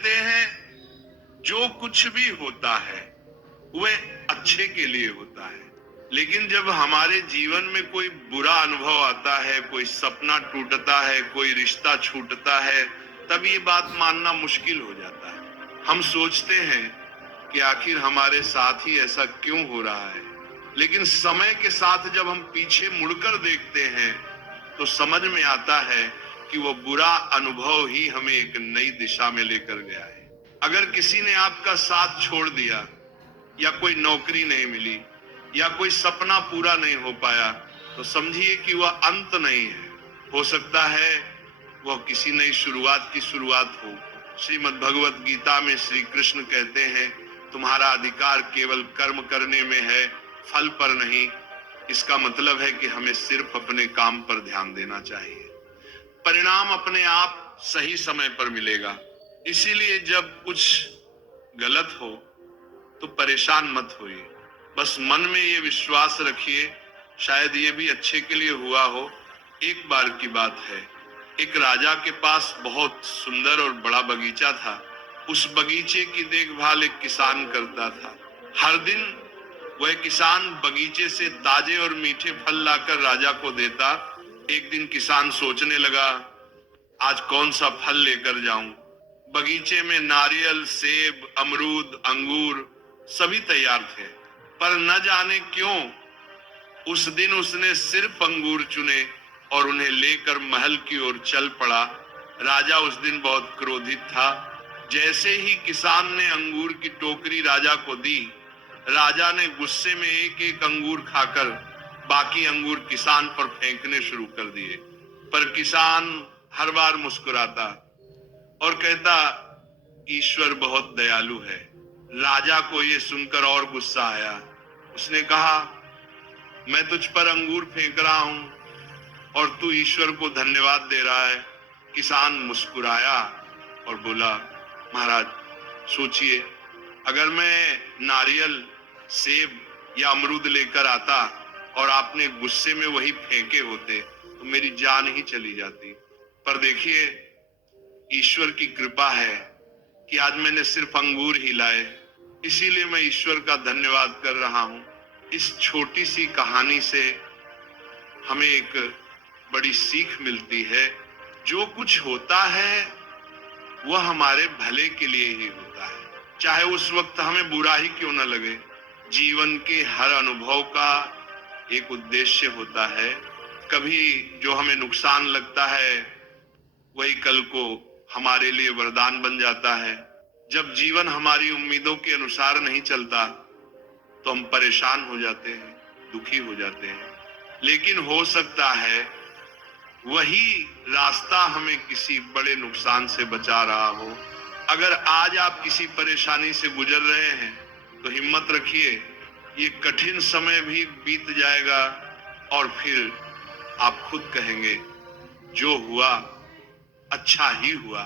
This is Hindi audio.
कहते हैं जो कुछ भी होता है वह अच्छे के लिए होता है, लेकिन जब हमारे जीवन में कोई बुरा अनुभव आता है, कोई सपना टूटता है, कोई रिश्ता छूटता है, तब ये बात मानना मुश्किल हो जाता है। हम सोचते हैं कि आखिर हमारे साथ ही ऐसा क्यों हो रहा है, लेकिन समय के साथ जब हम पीछे मुड़कर देखते हैं तो समझ में आता है कि वो बुरा अनुभव ही हमें एक नई दिशा में लेकर गया है। अगर किसी ने आपका साथ छोड़ दिया, या कोई नौकरी नहीं मिली, या कोई सपना पूरा नहीं हो पाया, तो समझिए कि वह अंत नहीं है। हो सकता है वह किसी नई शुरुआत की शुरुआत हो। श्रीमद् भगवत गीता में श्री कृष्ण कहते हैं, तुम्हारा अधिकार केवल कर्म करने में है, फल पर नहीं। इसका मतलब है कि हमें सिर्फ अपने काम पर ध्यान देना चाहिए। परिणाम अपने आप सही समय पर मिलेगा। इसीलिए जब कुछ गलत हो तो परेशान मत होइए, बस मन में ये विश्वास रखिए, शायद ये भी अच्छे के लिए हुआ हो। एक बार की बात है, एक राजा के पास बहुत सुंदर और बड़ा बगीचा था। उस बगीचे की देखभाल एक किसान करता था। हर दिन वह किसान बगीचे से ताजे और मीठे फल लाकर राजा को देता। एक दिन किसान सोचने लगा, आज कौन सा फल लेकर जाऊं। बगीचे में नारियल, सेब, अमरूद, अंगूर सभी तैयार थे, पर न जाने क्यों उस दिन उसने सिर्फ अंगूर चुने और उन्हें लेकर महल की ओर चल पड़ा। राजा उस दिन बहुत क्रोधित था। जैसे ही किसान ने अंगूर की टोकरी राजा को दी, राजा ने गुस्से में एक एक अंगूर खाकर बाकी अंगूर किसान पर फेंकने शुरू कर दिए। पर किसान हर बार मुस्कुराता और कहता, ईश्वर बहुत दयालु है। राजा को यह सुनकर और गुस्सा आया। उसने कहा, मैं तुझ पर अंगूर फेंक रहा हूं और तू ईश्वर को धन्यवाद दे रहा है। किसान मुस्कुराया और बोला, महाराज सोचिए, अगर मैं नारियल, सेब या अमरूद लेकर आता और आपने गुस्से में वही फेंके होते तो मेरी जान ही चली जाती। पर देखिए, ईश्वर की कृपा है कि आज मैंने सिर्फ अंगूर ही लाए, इसीलिए मैं ईश्वर का धन्यवाद कर रहा हूं। इस छोटी सी कहानी से हमें एक बड़ी सीख मिलती है। जो कुछ होता है वह हमारे भले के लिए ही होता है, चाहे उस वक्त हमें बुरा ही क्यों न लगे। जीवन के हर अनुभव का एक उद्देश्य होता है। कभी जो हमें नुकसान लगता है वही कल को हमारे लिए वरदान बन जाता है। जब जीवन हमारी उम्मीदों के अनुसार नहीं चलता तो हम परेशान हो जाते हैं, दुखी हो जाते हैं, लेकिन हो सकता है वही रास्ता हमें किसी बड़े नुकसान से बचा रहा हो। अगर आज आप किसी परेशानी से गुजर रहे हैं तो हिम्मत रखिए, ये कठिन समय भी बीत जाएगा और फिर आप खुद कहेंगे, जो हुआ अच्छा ही हुआ।